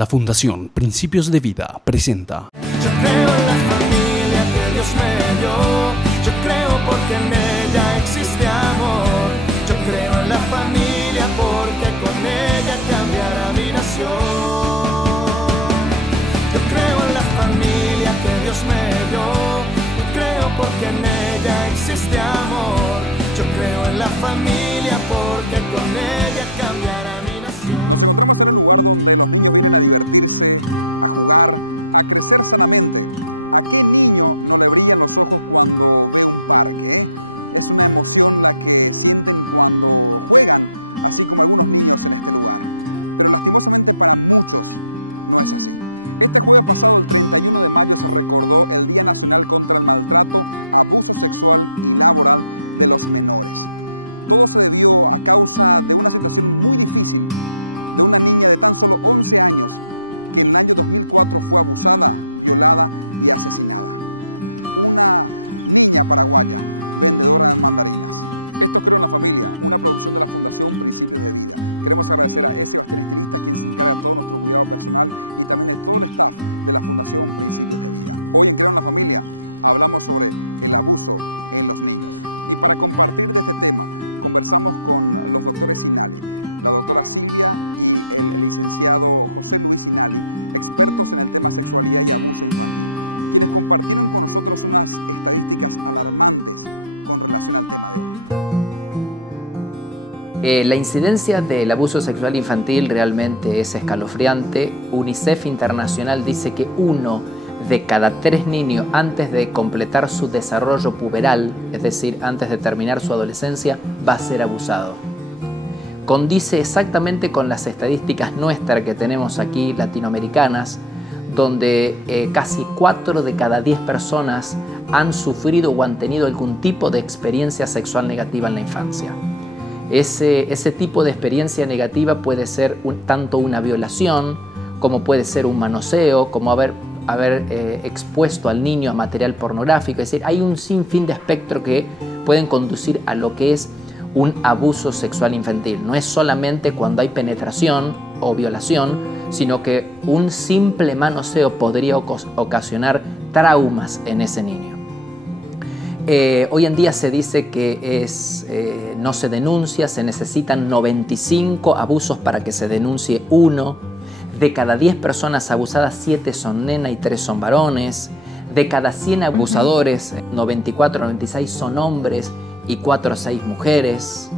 La Fundación Principios de Vida presenta. Yo creo en la familia que Dios me dio. Yo creo porque en ella existe amor. Yo creo en la familia porque con ella cambiará mi nación. Yo creo en la familia que Dios me dio. Yo creo porque en ella existe amor. Yo creo en la familia porque con ella cambiará mi nación. La incidencia del abuso sexual infantil realmente es escalofriante. UNICEF Internacional dice que 1 de cada 3 niños antes de completar su desarrollo puberal, es decir, antes de terminar su adolescencia, va a ser abusado. Condice exactamente con las estadísticas nuestras que tenemos aquí latinoamericanas, donde casi 4 de cada 10 personas han sufrido o han tenido algún tipo de experiencia sexual negativa en la infancia. Ese tipo de experiencia negativa puede ser tanto una violación, como puede ser un manoseo, como haber expuesto al niño a material pornográfico. Es decir, hay un sinfín de espectros que pueden conducir a lo que es un abuso sexual infantil. No es solamente cuando hay penetración o violación, sino que un simple manoseo podría ocasionar traumas en ese niño. Hoy en día se dice que no se denuncia, se necesitan 95 abusos para que se denuncie 1. De cada 10 personas abusadas, 7 son nenas y 3 son varones. De cada 100 abusadores, 94 o 96 son hombres y 4 o 6 mujeres.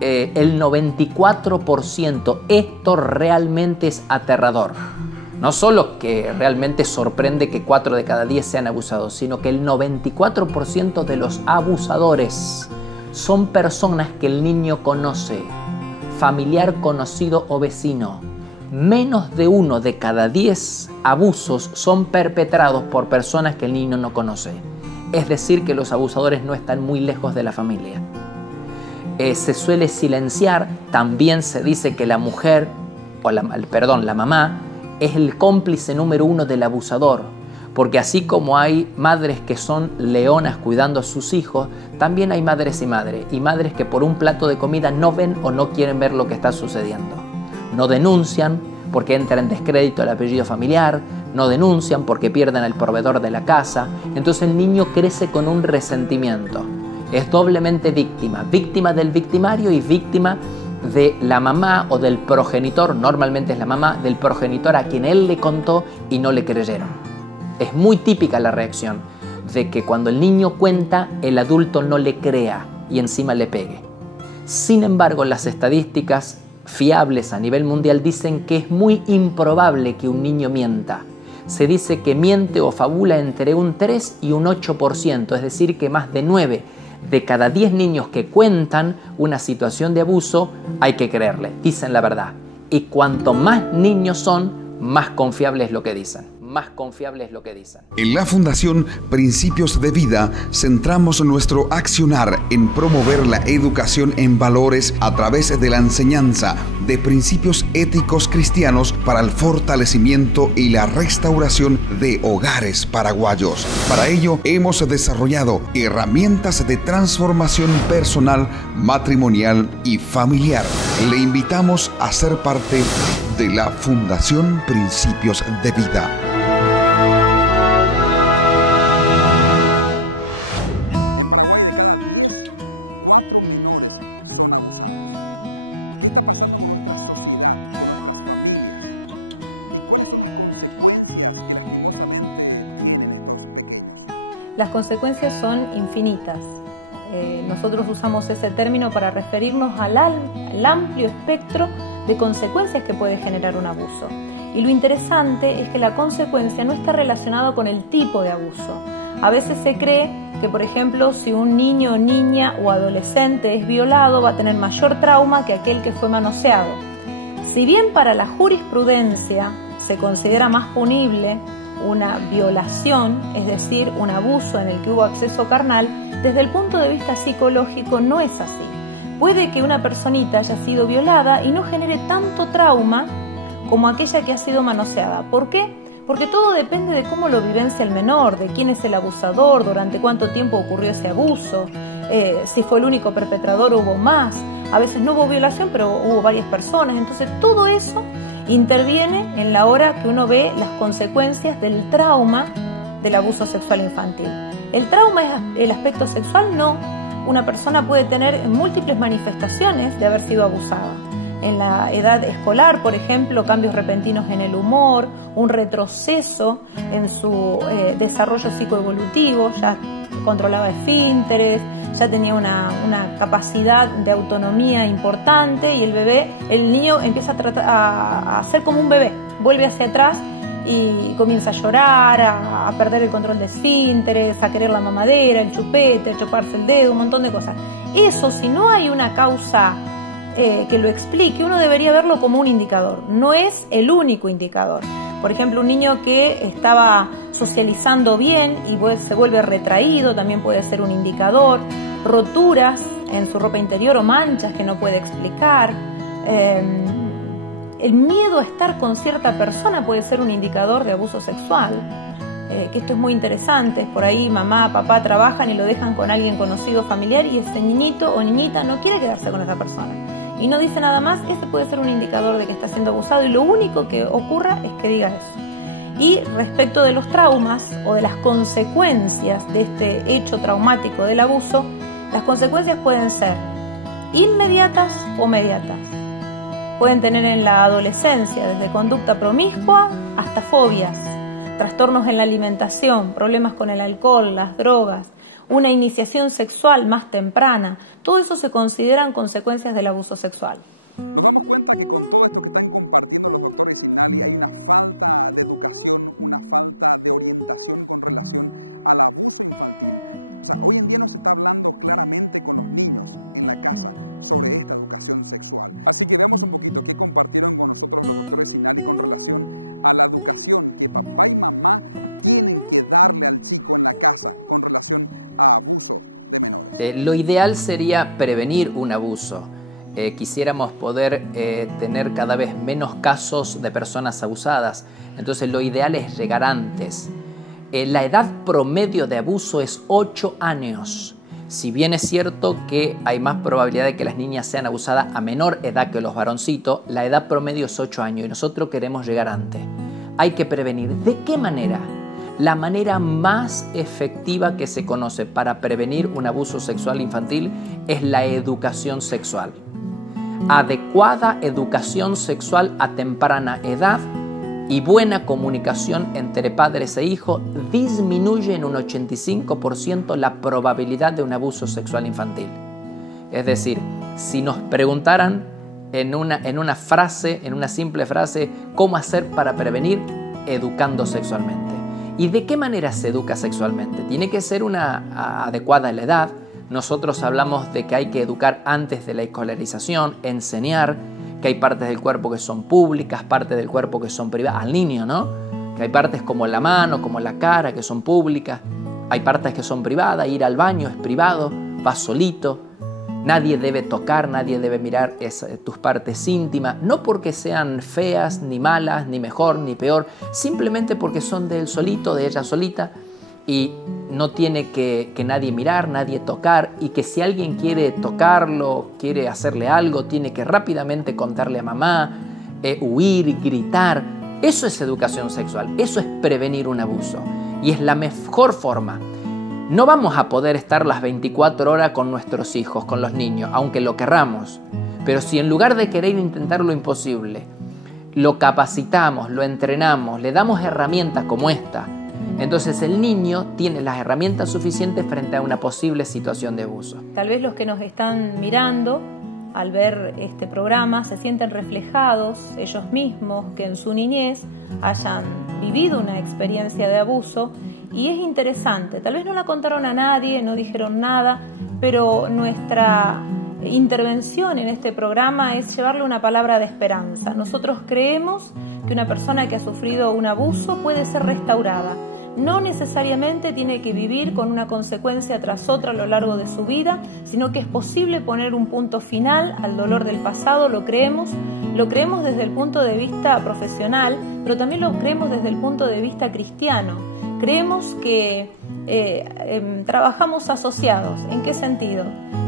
El 94%, esto realmente es aterrador. No solo que realmente sorprende que 4 de cada 10 sean abusados, sino que el 94% de los abusadores son personas que el niño conoce, familiar, conocido o vecino. Menos de 1 de cada 10 abusos son perpetrados por personas que el niño no conoce. Es decir, que los abusadores no están muy lejos de la familia. Se suele silenciar. También se dice que la mujer, la mamá, es el cómplice número 1 del abusador, porque así como hay madres que son leonas cuidando a sus hijos, también hay madres y madres que por un plato de comida no ven o no quieren ver lo que está sucediendo. No denuncian porque entra en descrédito el apellido familiar, no denuncian porque pierden al proveedor de la casa. Entonces el niño crece con un resentimiento. Es doblemente víctima del victimario y víctima de la mamá o del progenitor, normalmente es la mamá, del progenitor a quien él le contó y no le creyeron. Es muy típica la reacción de que cuando el niño cuenta, el adulto no le crea y encima le pegue. Sin embargo, las estadísticas fiables a nivel mundial dicen que es muy improbable que un niño mienta. Se dice que miente o fabula entre un 3 y un 8%, es decir, que más de 9 de cada 10 niños que cuentan una situación de abuso, hay que creerle, dicen la verdad. Y cuanto más niños son, más confiable es lo que dicen. En la Fundación Principios de Vida centramos nuestro accionar en promover la educación en valores a través de la enseñanza de principios éticos cristianos para el fortalecimiento y la restauración de hogares paraguayos. Para ello hemos desarrollado herramientas de transformación personal, matrimonial y familiar. Le invitamos a ser parte de la Fundación Principios de Vida. Las consecuencias son infinitas. Nosotros usamos ese término para referirnos al amplio espectro de consecuencias que puede generar un abuso. Y lo interesante es que la consecuencia no está relacionada con el tipo de abuso. A veces se cree que, por ejemplo, si un niño, niña o adolescente es violado, va a tener mayor trauma que aquel que fue manoseado. Si bien para la jurisprudencia se considera más punible una violación, es decir, un abuso en el que hubo acceso carnal, desde el punto de vista psicológico no es así. Puede que una personita haya sido violada y no genere tanto trauma como aquella que ha sido manoseada. ¿Por qué? Porque todo depende de cómo lo vivencia el menor, de quién es el abusador, durante cuánto tiempo ocurrió ese abuso, si fue el único perpetrador o hubo más. A veces no hubo violación, pero hubo varias personas. Entonces todo eso interviene en la hora que uno ve las consecuencias del trauma del abuso sexual infantil. ¿El trauma es el aspecto sexual? No. Una persona puede tener múltiples manifestaciones de haber sido abusada. En la edad escolar, por ejemplo, cambios repentinos en el humor, un retroceso en su desarrollo psicoevolutivo, ya controlaba esfínteres, ya tenía una capacidad de autonomía importante y el niño empieza a ser como un bebé, vuelve hacia atrás y comienza a llorar, a perder el control de esfínteres, a querer la mamadera, el chupete, a chuparse el dedo, un montón de cosas. Eso, si no hay una causa que lo explique, uno debería verlo como un indicador. No es el único indicador. Por ejemplo, un niño que estaba socializando bien y se vuelve retraído también puede ser un indicador. Roturas en su ropa interior o manchas que no puede explicar. El miedo a estar con cierta persona puede ser un indicador de abuso sexual. Que esto es muy interesante. Por ahí mamá, papá trabajan y lo dejan con alguien conocido, familiar, y ese niñito o niñita no quiere quedarse con esa persona. Y no dice nada más, este puede ser un indicador de que está siendo abusado y lo único que ocurra es que diga eso. Y respecto de los traumas o de las consecuencias de este hecho traumático del abuso, las consecuencias pueden ser inmediatas o mediatas. Pueden tener en la adolescencia desde conducta promiscua hasta fobias, trastornos en la alimentación, problemas con el alcohol, las drogas, una iniciación sexual más temprana. Todo eso se consideran consecuencias del abuso sexual. Lo ideal sería prevenir un abuso. Quisiéramos poder tener cada vez menos casos de personas abusadas. Entonces lo ideal es llegar antes. La edad promedio de abuso es 8 años. Si bien es cierto que hay más probabilidad de que las niñas sean abusadas a menor edad que los varoncitos, la edad promedio es 8 años y nosotros queremos llegar antes. Hay que prevenir. ¿De qué manera? La manera más efectiva que se conoce para prevenir un abuso sexual infantil es la educación sexual. Adecuada educación sexual a temprana edad y buena comunicación entre padres e hijos disminuye en un 85% la probabilidad de un abuso sexual infantil. Es decir, si nos preguntaran en una frase, en una simple frase, ¿cómo hacer para prevenir? Educando sexualmente. ¿Y de qué manera se educa sexualmente? Tiene que ser una adecuada a la edad. Nosotros hablamos de que hay que educar antes de la escolarización, enseñar que hay partes del cuerpo que son públicas, partes del cuerpo que son privadas, al niño, ¿no? Que hay partes como la mano, como la cara, que son públicas, hay partes que son privadas, ir al baño es privado, vas solito, nadie debe tocar, nadie debe mirar tus partes íntimas, no porque sean feas, ni malas, ni mejor, ni peor, simplemente porque son de él solito, de ella solita, y no tiene que nadie mirar, nadie tocar, y que si alguien quiere tocarlo, quiere hacerle algo, tiene que rápidamente contarle a mamá, huir, gritar. Eso es educación sexual, eso es prevenir un abuso y es la mejor forma. No vamos a poder estar las 24 horas con nuestros hijos, con los niños, aunque lo querramos, pero si en lugar de querer intentar lo imposible, lo capacitamos, lo entrenamos, le damos herramientas como esta, entonces el niño tiene las herramientas suficientes frente a una posible situación de abuso. Tal vez los que nos están mirando al ver este programa se sienten reflejados ellos mismos que en su niñez hayan vivido una experiencia de abuso, y es interesante, tal vez no la contaron a nadie, no dijeron nada, pero nuestra intervención en este programa es llevarle una palabra de esperanza. Nosotros creemos que una persona que ha sufrido un abuso puede ser restaurada. No necesariamente tiene que vivir con una consecuencia tras otra a lo largo de su vida, sino que es posible poner un punto final al dolor del pasado. Lo creemos desde el punto de vista profesional, pero también lo creemos desde el punto de vista cristiano. Creemos que trabajamos asociados. ¿En qué sentido?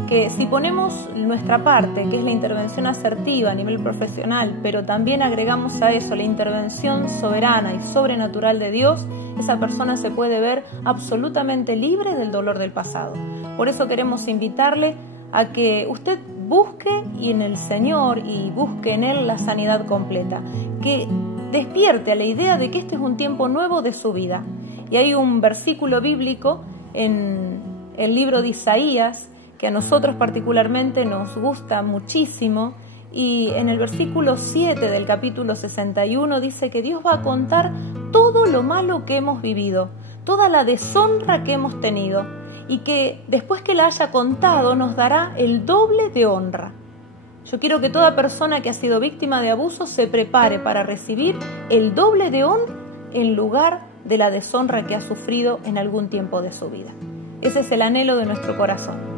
Que si ponemos nuestra parte, que es la intervención asertiva a nivel profesional, pero también agregamos a eso la intervención soberana y sobrenatural de Dios, esa persona se puede ver absolutamente libre del dolor del pasado. Por eso queremos invitarle a que usted busque en el Señor y busque en Él la sanidad completa, que despierte a la idea de que este es un tiempo nuevo de su vida. Y hay un versículo bíblico en el libro de Isaías que a nosotros particularmente nos gusta muchísimo, y en el versículo 7 del capítulo 61 dice que Dios va a contar todo lo malo que hemos vivido, toda la deshonra que hemos tenido, y que después que la haya contado nos dará el doble de honra. Yo quiero que toda persona que ha sido víctima de abuso se prepare para recibir el doble de honra en lugar de la deshonra que ha sufrido en algún tiempo de su vida. Ese es el anhelo de nuestro corazón.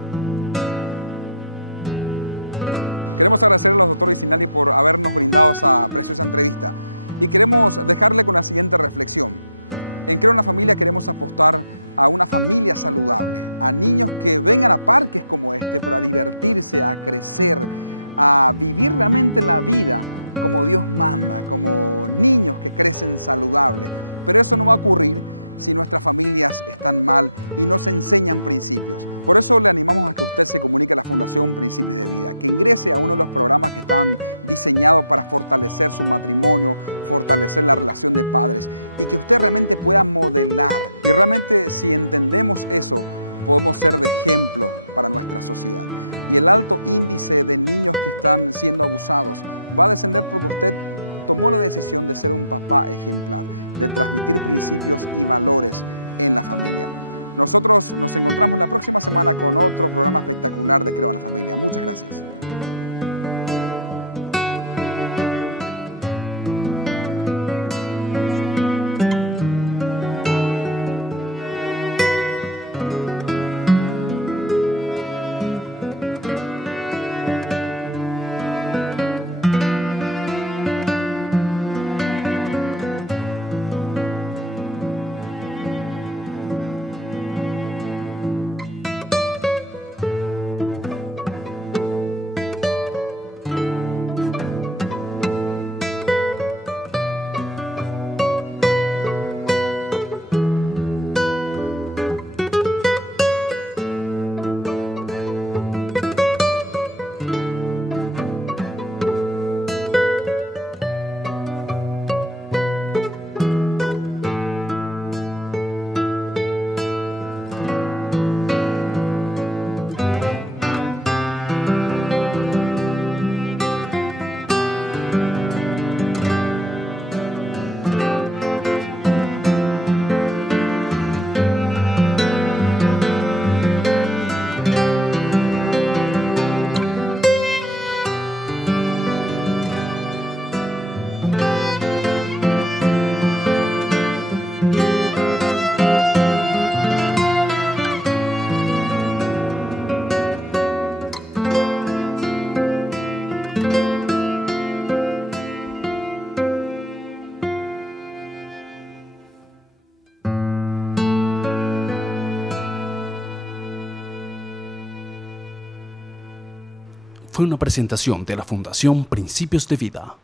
Fue una presentación de la Fundación Principios de Vida.